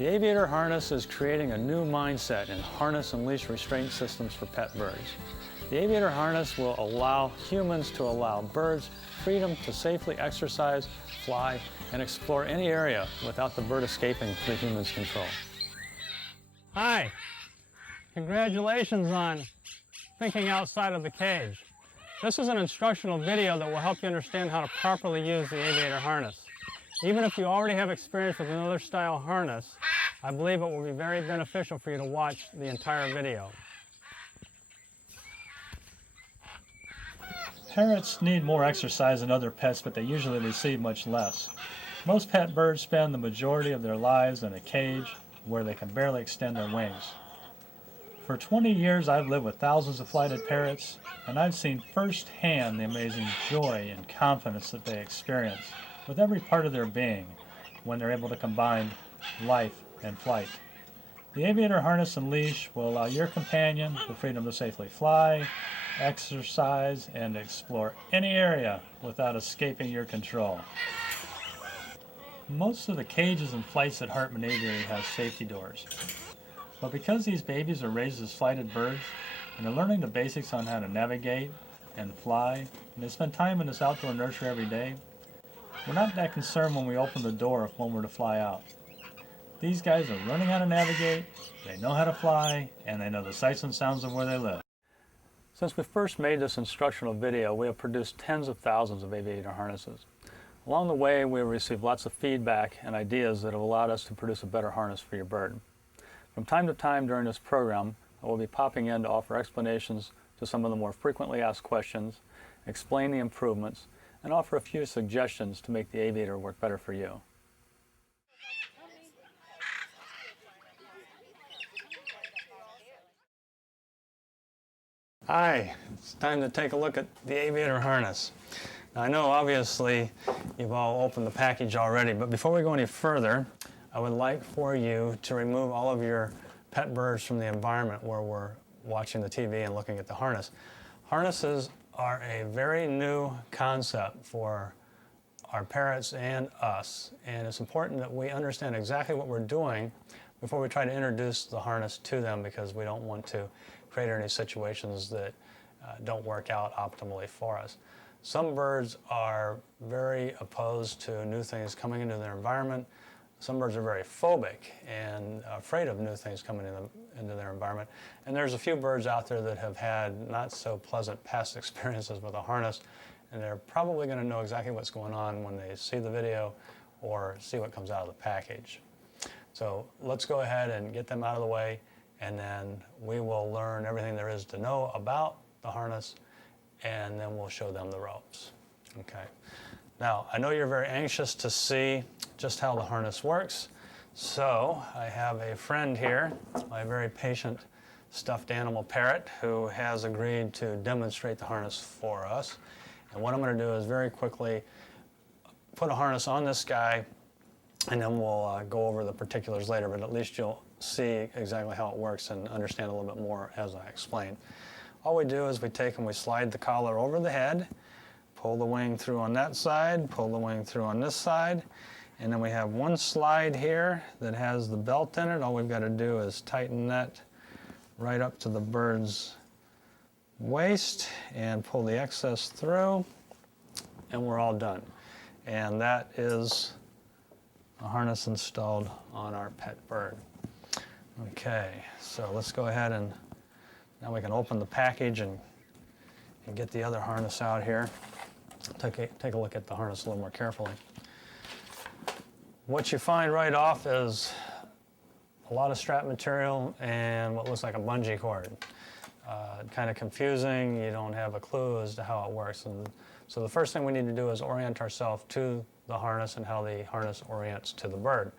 The Aviator harness is creating a new mindset in harness and leash restraint systems for pet birds. The Aviator harness will allow humans to allow birds freedom to safely exercise, fly, and explore any area without the bird escaping the human's control. Hi, congratulations on thinking outside of the cage. This is an instructional video that will help you understand how to properly use the Aviator harness. Even if you already have experience with another style harness, I believe it will be very beneficial for you to watch the entire video. Parrots need more exercise than other pets, but they usually receive much less. Most pet birds spend the majority of their lives in a cage where they can barely extend their wings. For 20 years I've lived with thousands of flighted parrots, and I've seen firsthand the amazing joy and confidence that they experience with every part of their being when they're able to combine life and flight. The Aviator harness and leash will allow your companion the freedom to safely fly, exercise, and explore any area without escaping your control. Most of the cages and flights at Hartman Aviary have safety doors. But because these babies are raised as flighted birds, and they're learning the basics on how to navigate and fly, and they spend time in this outdoor nursery every day, we're not that concerned when we open the door if one were to fly out. These guys are learning how to navigate, they know how to fly, and they know the sights and sounds of where they live. Since we first made this instructional video, we have produced tens of thousands of Aviator harnesses. Along the way, we have received lots of feedback and ideas that have allowed us to produce a better harness for your bird. From time to time during this program, I will be popping in to offer explanations to some of the more frequently asked questions, explain the improvements, and offer a few suggestions to make the Aviator work better for you. Hi, it's time to take a look at the Aviator harness. Now, I know obviously you've all opened the package already, but before we go any further, I would like for you to remove all of your pet birds from the environment where we're watching the TV and looking at the harness. Harnesses are a very new concept for our parrots and us, and it's important that we understand exactly what we're doing before we try to introduce the harness to them, because we don't want to create any situations that don't work out optimally for us. Some birds are very opposed to new things coming into their environment. Some birds are very phobic and afraid of new things coming into their environment. And there's a few birds out there that have had not so pleasant past experiences with a harness, and they're probably going to know exactly what's going on when they see the video or see what comes out of the package. So let's go ahead and get them out of the way, and then we will learn everything there is to know about the harness, and then we'll show them the ropes. Okay. Now, I know you're very anxious to see just how the harness works, so I have a friend here, my very patient stuffed animal parrot, who has agreed to demonstrate the harness for us. And what I'm going to do is very quickly put a harness on this guy, and then we'll go over the particulars later, but at least you'll see exactly how it works and understand a little bit more as I explain. All we do is we take and we slide the collar over the head, pull the wing through on that side, pull the wing through on this side, and then we have one slide here that has the belt in it. All we've got to do is tighten that right up to the bird's waist and pull the excess through, and we're all done. And that is a harness installed on our pet bird. Okay, so let's go ahead and now we can open the package and get the other harness out here. Take a look at the harness a little more carefully. What you find right off is a lot of strap material and what looks like a bungee cord. Kind of confusing, you don't have a clue as to how it works. And so the first thing we need to do is orient ourselves to the harness and how the harness orients to the bird.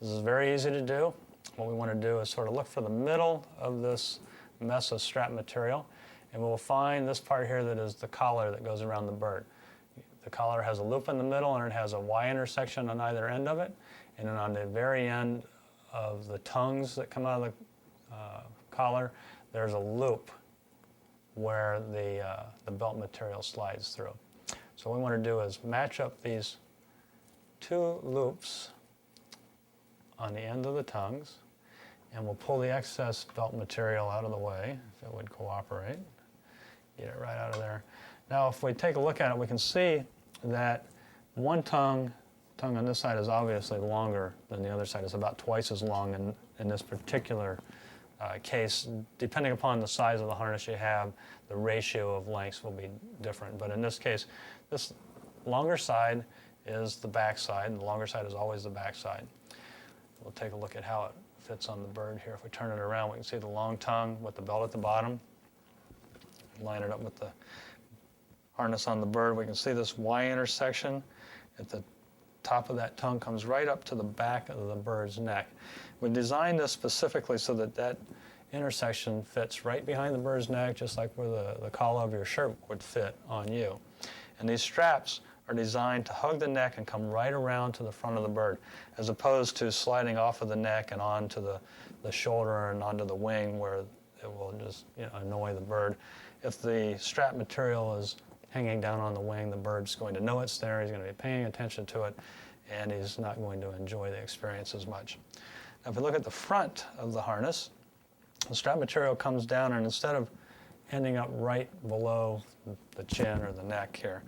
This is very easy to do. What we want to do is sort of look for the middle of this mess of strap material, and we'll find this part here that is the collar that goes around the bird. The collar has a loop in the middle, and it has a Y intersection on either end of it, and then on the very end of the tongues that come out of the collar, there's a loop where the belt material slides through. So what we want to do is match up these two loops on the end of the tongues, and we'll pull the excess belt material out of the way, if it would cooperate. Get it right out of there. Now, if we take a look at it, we can see that one tongue on this side is obviously longer than the other side. It's about twice as long in this particular case. Depending upon the size of the harness you have, the ratio of lengths will be different. But in this case, this longer side is the back side, and the longer side is always the back side. We'll take a look at how it fits on the bird here. If we turn it around, we can see the long tongue with the belt at the bottom. Line it up with the harness on the bird. We can see this Y intersection at the top of that tongue comes right up to the back of the bird's neck. We designed this specifically so that that intersection fits right behind the bird's neck, just like where the collar of your shirt would fit on you. And these straps are designed to hug the neck and come right around to the front of the bird, as opposed to sliding off of the neck and onto the shoulder and onto the wing, where it will just annoy the bird. If the strap material is hanging down on the wing, the bird's going to know it's there, he's going to be paying attention to it, and he's not going to enjoy the experience as much. Now, if we look at the front of the harness, the strap material comes down, and instead of ending up right below the chin or the neck here,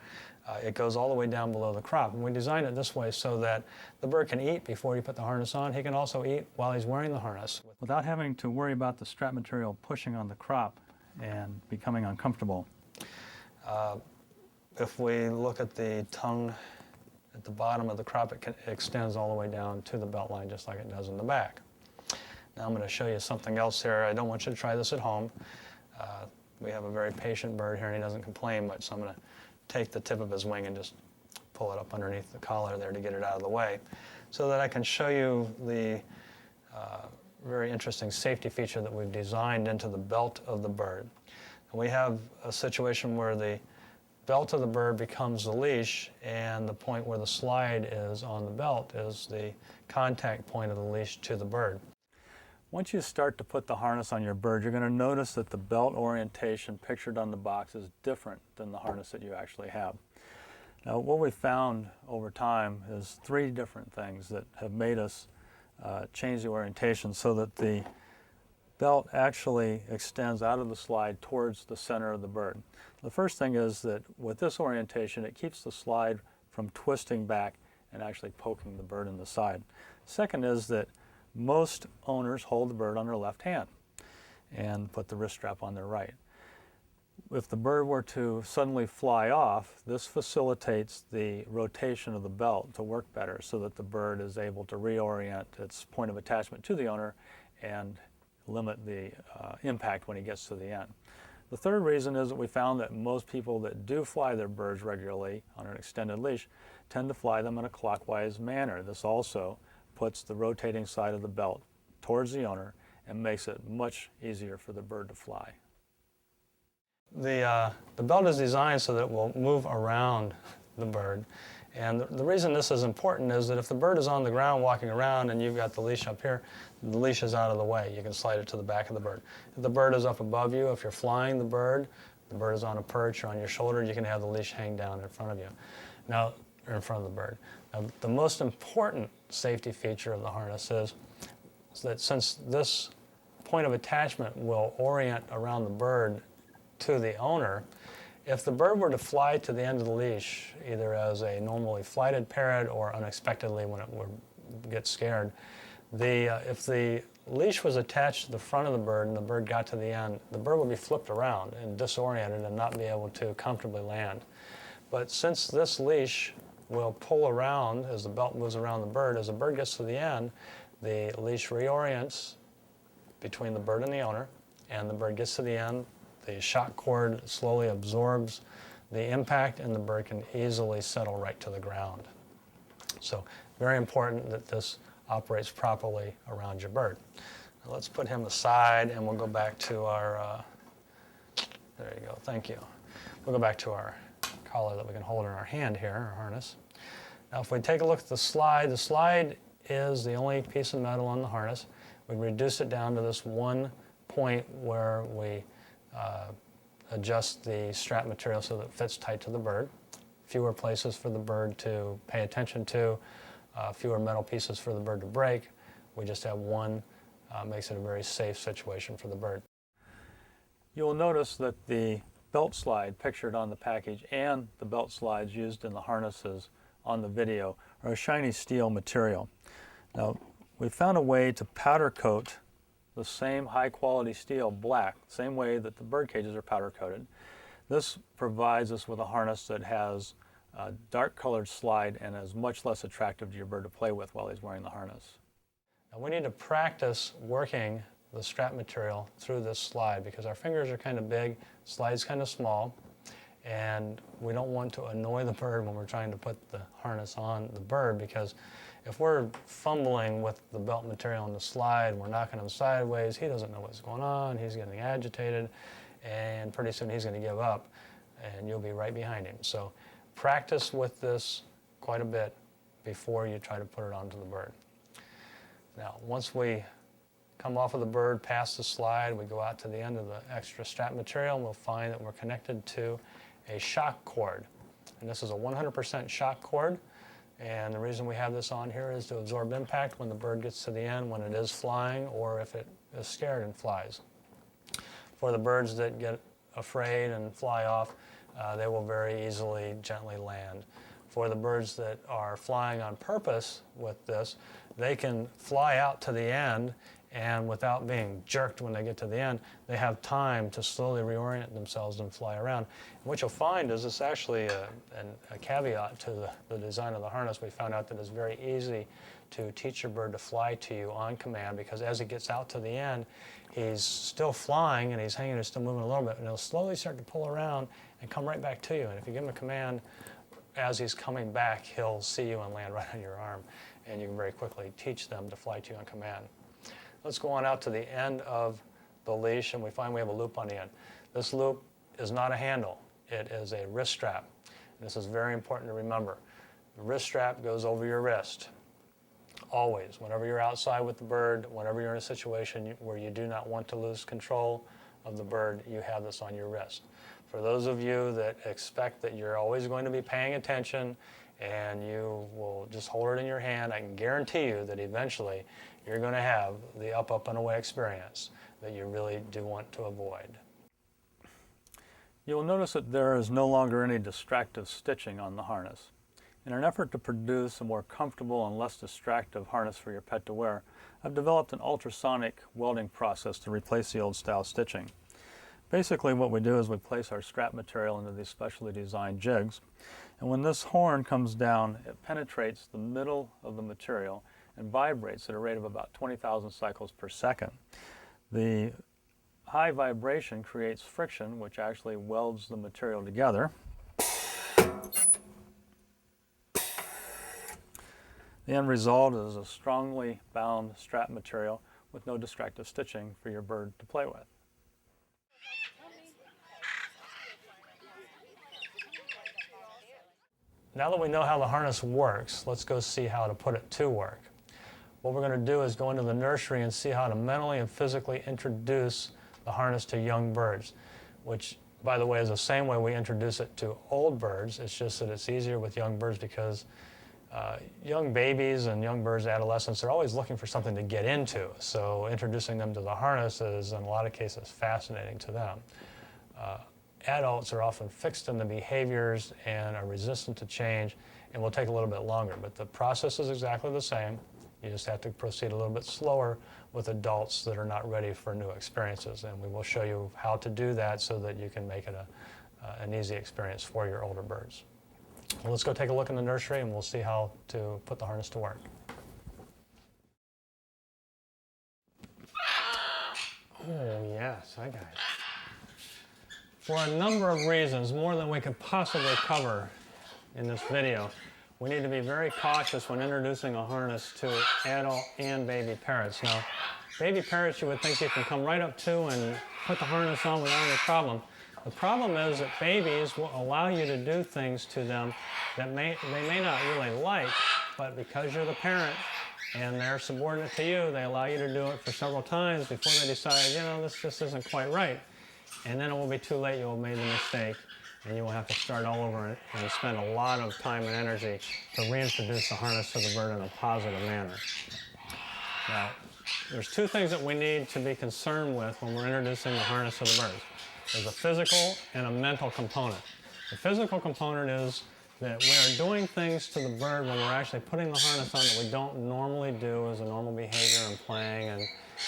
it goes all the way down below the crop. And we designed it this way so that the bird can eat before you put the harness on. He can also eat while he's wearing the harness, without having to worry about the strap material pushing on the crop and becoming uncomfortable. If we look at the tongue at the bottom of the crop, it extends all the way down to the belt line, just like it does in the back. Now I'm going to show you something else here. I don't want you to try this at home. We have a very patient bird here, and he doesn't complain much, so I'm going to take the tip of his wing and just pull it up underneath the collar there to get it out of the way, so that I can show you the very interesting safety feature that we've designed into the belt of the bird. And we have a situation where the belt of the bird becomes the leash, and the point where the slide is on the belt is the contact point of the leash to the bird. Once you start to put the harness on your bird, you're going to notice that the belt orientation pictured on the box is different than the harness that you actually have. Now, what we found over time is 3 different things that have made us change the orientation so that the belt actually extends out of the slide towards the center of the bird. The first thing is that with this orientation, it keeps the slide from twisting back and actually poking the bird in the side. Second is that most owners hold the bird on their left hand and put the wrist strap on their right. If the bird were to suddenly fly off, this facilitates the rotation of the belt to work better so that the bird is able to reorient its point of attachment to the owner and limit the impact when he gets to the end. The third reason is that we found that most people that do fly their birds regularly on an extended leash tend to fly them in a clockwise manner. This also puts the rotating side of the belt towards the owner and makes it much easier for the bird to fly. The belt is designed so that it will move around the bird. And the reason this is important is that if the bird is on the ground walking around and you've got the leash up here, the leash is out of the way. You can slide it to the back of the bird. If the bird is up above you, if you're flying the bird is on a perch or on your shoulder, you can have the leash hang down in front of you. Now, or in front of the bird. Now, the most important safety feature of the harness is that since this point of attachment will orient around the bird to the owner, if the bird were to fly to the end of the leash, either as a normally flighted parrot or unexpectedly when it would get scared, if the leash was attached to the front of the bird and the bird got to the end, the bird would be flipped around and disoriented and not be able to comfortably land. But since this leash will pull around as the belt moves around the bird, as the bird gets to the end, the leash reorients between the bird and the owner, and the bird gets to the end. The shock cord slowly absorbs the impact, and the bird can easily settle right to the ground. So, very important that this operates properly around your bird. Now, let's put him aside, and we'll go back to our, there you go, thank you. We'll go back to our collar that we can hold in our hand here, our harness. Now, if we take a look at the slide is the only piece of metal on the harness. We reduce it down to this one point where we adjust the strap material so that it fits tight to the bird. Fewer places for the bird to pay attention to, fewer metal pieces for the bird to break, We just have one, makes it a very safe situation for the bird. You will notice that the belt slide pictured on the package and the belt slides used in the harnesses on the video are a shiny steel material. Now, we found a way to powder coat the same high quality steel black, same way that the bird cages are powder coated. This provides us with a harness that has a dark colored slide and is much less attractive to your bird to play with while he's wearing the harness. Now we need to practice working the strap material through this slide because our fingers are kind of big, slide's kind of small, and we don't want to annoy the bird when we're trying to put the harness on the bird, because if we're fumbling with the belt material on the slide, we're knocking him sideways, he doesn't know what's going on, he's getting agitated, and pretty soon he's going to give up and you'll be right behind him. So practice with this quite a bit before you try to put it onto the bird. Now once we come off of the bird, past the slide, we go out to the end of the extra strap material and we'll find that we're connected to a shock cord. And this is a 100% shock cord, and the reason we have this on here is to absorb impact when the bird gets to the end, when it is flying or if it is scared and flies. For the birds that get afraid and fly off, they will very easily gently land. For the birds that are flying on purpose with this, they can fly out to the end, and without being jerked when they get to the end, they have time to slowly reorient themselves and fly around. And what you'll find is it's actually a caveat to the design of the harness. We found out that it's very easy to teach your bird to fly to you on command, because as he gets out to the end, he's still flying and he's hanging and still moving a little bit, and he'll slowly start to pull around and come right back to you. And if you give him a command, as he's coming back, he'll see you and land right on your arm, and you can very quickly teach them to fly to you on command. Let's go on out to the end of the leash, and we find we have a loop on the end. This loop is not a handle, it is a wrist strap. This is very important to remember. The wrist strap goes over your wrist. Always, whenever you're outside with the bird, whenever you're in a situation where you do not want to lose control of the bird, you have this on your wrist. For those of you that expect that you're always going to be paying attention and you will just hold it in your hand, I can guarantee you that eventually you're going to have the up and away experience that you really do want to avoid. You will notice that there is no longer any distractive stitching on the harness. In an effort to produce a more comfortable and less distractive harness for your pet to wear, I've developed an ultrasonic welding process to replace the old style stitching. Basically what we do is we place our strap material into these specially designed jigs, and when this horn comes down, it penetrates the middle of the material and vibrates at a rate of about 20,000 cycles per second. The high vibration creates friction, which actually welds the material together. The end result is a strongly bound strap material with no distractive stitching for your bird to play with. Now that we know how the harness works, let's go see how to put it to work. What we're going to do is go into the nursery and see how to mentally and physically introduce the harness to young birds, which, by the way, is the same way we introduce it to old birds. It's just that it's easier with young birds because young babies and young birds, adolescents, they're always looking for something to get into. So introducing them to the harness is, in a lot of cases, fascinating to them. Adults are often fixed in the behaviors and are resistant to change, and will take a little bit longer. But the process is exactly the same. You just have to proceed a little bit slower with adults that are not ready for new experiences. And we will show you how to do that so that you can make it an easy experience for your older birds. Well, let's go take a look in the nursery and we'll see how to put the harness to work. Oh yes, I got it. For a number of reasons, more than we could possibly cover in this video, we need to be very cautious when introducing a harness to adult and baby parrots. Now, baby parrots you would think you can come right up to and put the harness on without any problem. The problem is that babies will allow you to do things to them that they may not really like, but because you're the parent and they're subordinate to you, they allow you to do it for several times before they decide, you know, this just isn't quite right. And then it will be too late, you will have made the mistake, and you will have to start all over and spend a lot of time and energy to reintroduce the harness to the bird in a positive manner. Now, there's two things that we need to be concerned with when we're introducing the harness to the birds. There's a physical and a mental component. The physical component is that we are doing things to the bird when we're actually putting the harness on that we don't normally do as a normal behavior in playing and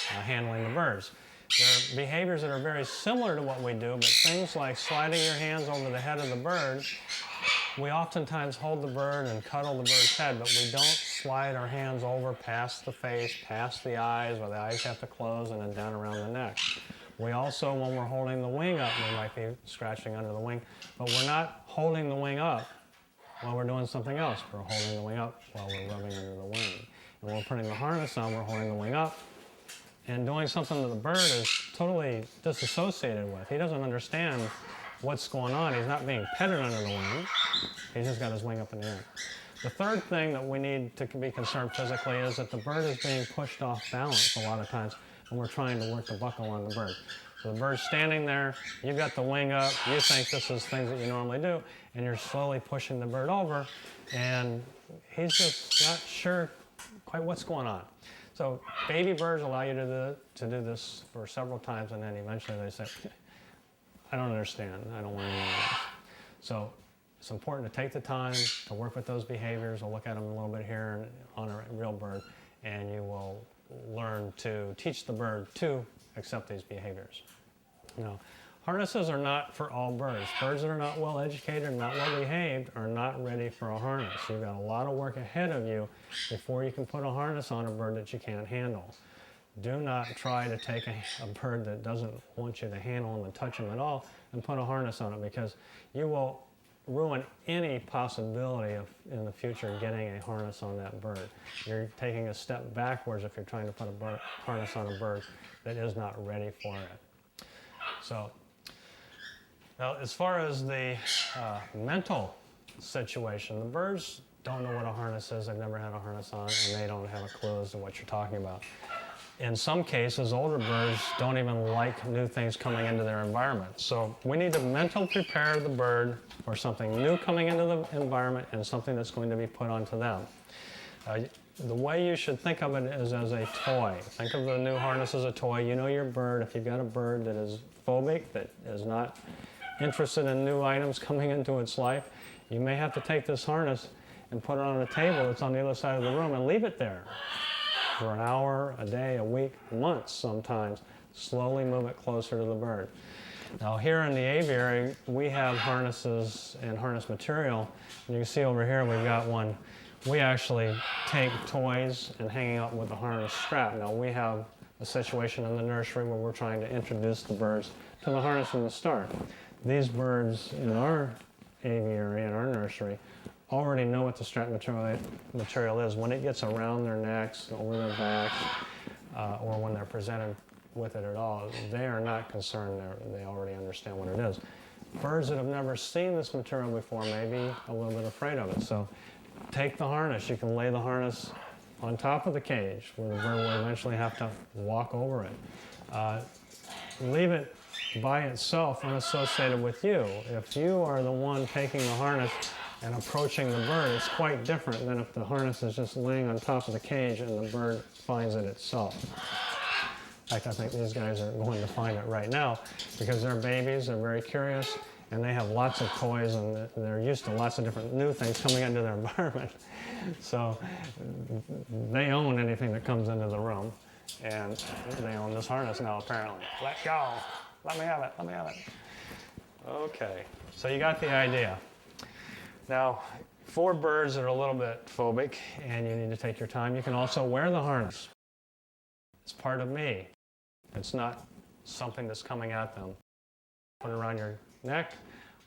handling the birds. There are behaviors that are very similar to what we do, but things like sliding your hands over the head of the bird, we oftentimes hold the bird and cuddle the bird's head, but we don't slide our hands over past the face, past the eyes, where the eyes have to close, and then down around the neck. We also, when we're holding the wing up, we might be scratching under the wing, but we're not holding the wing up while we're doing something else. We're holding the wing up while we're rubbing under the wing. And when we're putting the harness on, we're holding the wing up and doing something that the bird is totally disassociated with. He doesn't understand what's going on. He's not being petted under the wing. He's just got his wing up in the air. The third thing that we need to be concerned physically is that the bird is being pushed off balance a lot of times when we're trying to work the buckle on the bird. So the bird's standing there, you've got the wing up, you think this is things that you normally do, and you're slowly pushing the bird over, and he's just not sure quite what's going on. So baby birds allow you to do this for several times, and then eventually they say, I don't understand, I don't want to know this. So it's important to take the time to work with those behaviors. We'll look at them a little bit here on a real bird, and you will learn to teach the bird to accept these behaviors. Now, harnesses are not for all birds. Birds that are not well educated and not well behaved are not ready for a harness. You've got a lot of work ahead of you before you can put a harness on a bird that you can't handle. Do not try to take a bird that doesn't want you to handle him and touch him at all and put a harness on it, because you will ruin any possibility of, in the future, getting a harness on that bird. You're taking a step backwards if you're trying to put a harness on a bird that is not ready for it. So, now as far as the mental situation, the birds don't know what a harness is. They've never had a harness on, and they don't have a clue as to what you're talking about. In some cases, older birds don't even like new things coming into their environment. So we need to mentally prepare the bird for something new coming into the environment and something that's going to be put onto them. The way you should think of it is as a toy. Think of the new harness as a toy. You know your bird. If you've got a bird that is phobic, that is not interested in new items coming into its life, you may have to take this harness and put it on a table that's on the other side of the room and leave it there for an hour, a day, a week, months sometimes. Slowly move it closer to the bird. Now here in the aviary, we have harnesses and harness material. And you can see over here we've got one. We actually take toys and hanging up with the harness strap. Now we have a situation in the nursery where we're trying to introduce the birds to the harness from the start. These birds in our aviary, in our nursery, already know what the strap material is. When it gets around their necks, over their backs, or when they're presented with it at all, they are not concerned. They already understand what it is. Birds that have never seen this material before may be a little bit afraid of it. So take the harness. You can lay the harness on top of the cage where the bird will eventually have to walk over it. Leave it by itself, unassociated with you. If you are the one taking the harness and approaching the bird, it's quite different than if the harness is just laying on top of the cage and the bird finds it itself. In fact, I think these guys are going to find it right now because they're babies, they're very curious, and they have lots of toys, and they're used to lots of different new things coming into their environment. So they own anything that comes into the room, and they own this harness now apparently. Let go, let me have it, let me have it. Okay, so you got the idea. Now, for birds that are a little bit phobic and you need to take your time, you can also wear the harness. It's part of me. It's not something that's coming at them. Put it around your neck,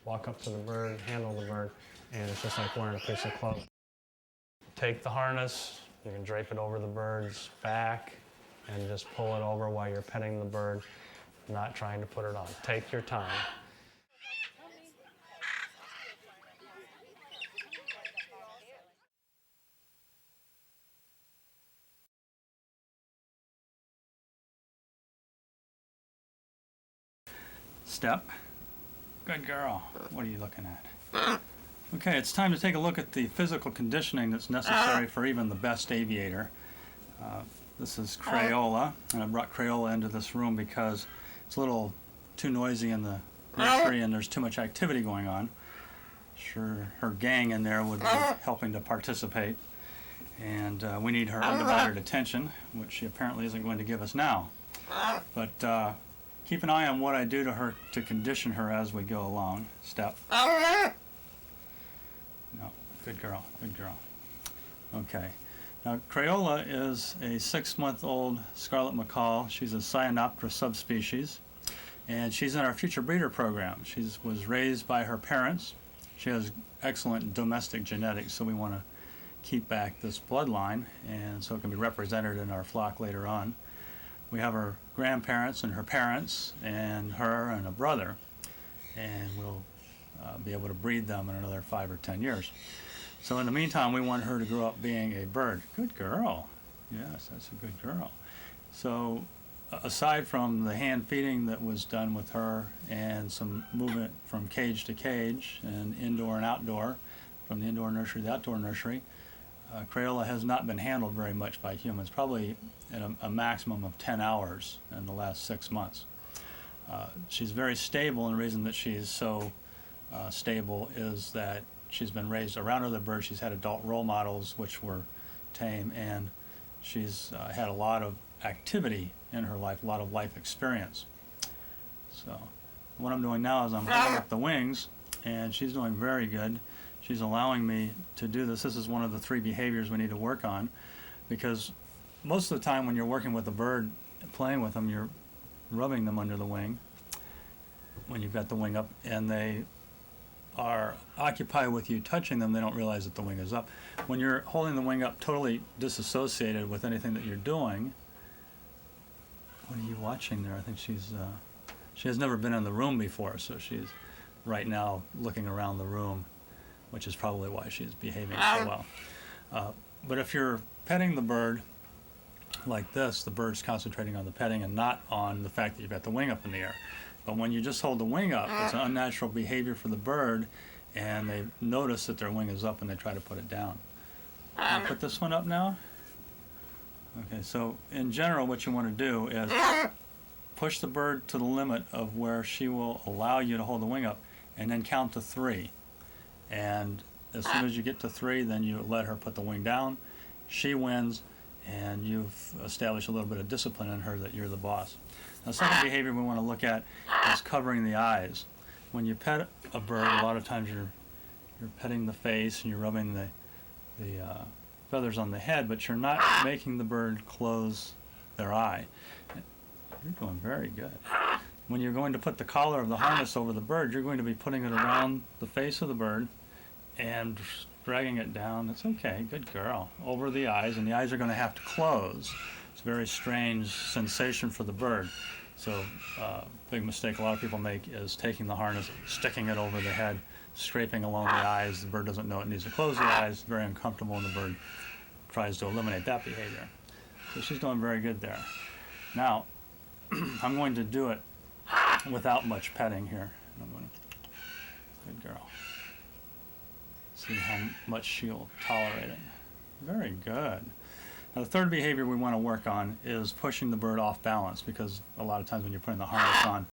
walk up to the bird, handle the bird, and it's just like wearing a piece of clothing. Take the harness, you can drape it over the bird's back and just pull it over while you're petting the bird, not trying to put it on. Take your time. Step. Good girl. What are you looking at? Okay, it's time to take a look at the physical conditioning that's necessary for even the best aviator. This is Crayola, and I brought Crayola into this room because it's a little too noisy in the nursery and there's too much activity going on. Sure, her gang in there would be helping to participate, and we need her undivided attention, which she apparently isn't going to give us now. But keep an eye on what I do to her to condition her as we go along. Step. No, good girl, good girl. Okay. Now, Crayola is a 6-month-old scarlet macaw. She's a Cyanoptera subspecies, and she's in our future breeder program. She was raised by her parents. She has excellent domestic genetics, so we want to keep back this bloodline, and so it can be represented in our flock later on. We have her grandparents and her parents, and her and a brother, and we'll be able to breed them in another 5 or 10 years. So in the meantime, we want her to grow up being a bird. Good girl. Yes, that's a good girl. So aside from the hand feeding that was done with her and some movement from cage to cage and indoor and outdoor, from the indoor nursery to the outdoor nursery, Crayola has not been handled very much by humans, probably at a maximum of 10 hours in the last 6 months. She's very stable, and the reason that she's so stable is that she's been raised around other birds. She's had adult role models which were tame, and she's had a lot of activity in her life, a lot of life experience. So what I'm doing now is I'm holding up the wings, and she's doing very good. She's allowing me to do this. This is one of the 3 behaviors we need to work on, because most of the time when you're working with a bird, playing with them, you're rubbing them under the wing when you've got the wing up, and they are occupied with you touching them. They don't realize that the wing is up. When you're holding the wing up totally disassociated with anything that you're doing, what are you watching there? I think she has never been in the room before, so she's right now looking around the room, which is probably why she's behaving so well. But if you're petting the bird like this, the bird's concentrating on the petting and not on the fact that you've got the wing up in the air. But when you just hold the wing up, it's an unnatural behavior for the bird, and they notice that their wing is up and they try to put it down. Can you put this one up now? Okay, so in general what you want to do is push the bird to the limit of where she will allow you to hold the wing up, and then count to 3. And as soon as you get to 3, then you let her put the wing down. She wins, and you've established a little bit of discipline in her that you're the boss. Now, the second behavior we want to look at is covering the eyes. When you pet a bird, a lot of times you're petting the face and you're rubbing the feathers on the head, but you're not making the bird close their eye. You're doing very good. When you're going to put the collar of the harness over the bird, you're going to be putting it around the face of the bird and dragging it down. It's okay, good girl. Over the eyes, and the eyes are going to have to close. It's a very strange sensation for the bird. So big mistake a lot of people make is taking the harness, sticking it over the head, scraping along the eyes. The bird doesn't know it needs to close the eyes. Very uncomfortable, and the bird tries to eliminate that behavior. So she's doing very good there. Now, I'm going to do it without much petting here. I'm going to, good girl. See how much she'll tolerate it. Very good. Now, the third behavior we want to work on is pushing the bird off balance, because a lot of times when you're putting the harness on,